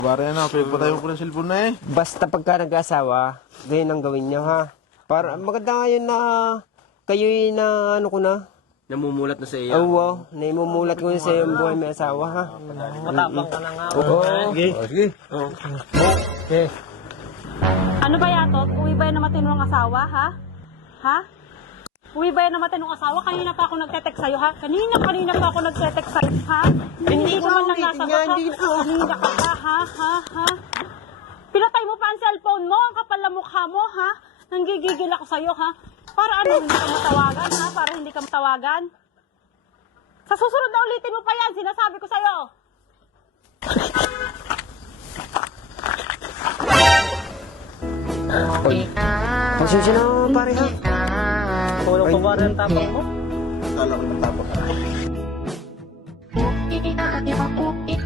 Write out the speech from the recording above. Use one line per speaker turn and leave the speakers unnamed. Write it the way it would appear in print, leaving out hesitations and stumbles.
Pare na, patay mo po ng cellphone na eh.
Basta pagka nag-asawa, ganyan ang gawin niyo ha. Para maganda nga yun na kayo'y na ano ko na.
Namumulat na sa iyo.
Oo, naimumulat ko sa yung buhay may asawa ha.
Matapang ka na nga.
Oo.
Sige.
Okay.
Ano ba yatot? Uwi ba yan na matinong asawa, ha? Ha? Uwi ba yan na matinong asawa? Kanina pa ako nagte-text sa'yo, ha? Kanina pa ako nagte-text sa'yo, ha? Hindi ko man lang nasagot, ha? Kanina ka pa, ha? Pinatay mo pa ang cellphone mo, ang kapal na mukha mo, ha? Nanggigigil ako sa'yo, ha? Para ano, hindi ka matawagan, ha? Para hindi ka matawagan. Sa susunod na ulitin mo pa yan, sinasabi ko sa'yo.
Pasensya na pare ha.
Tulong pa ba rin tapang mo?
Kala ko matapos.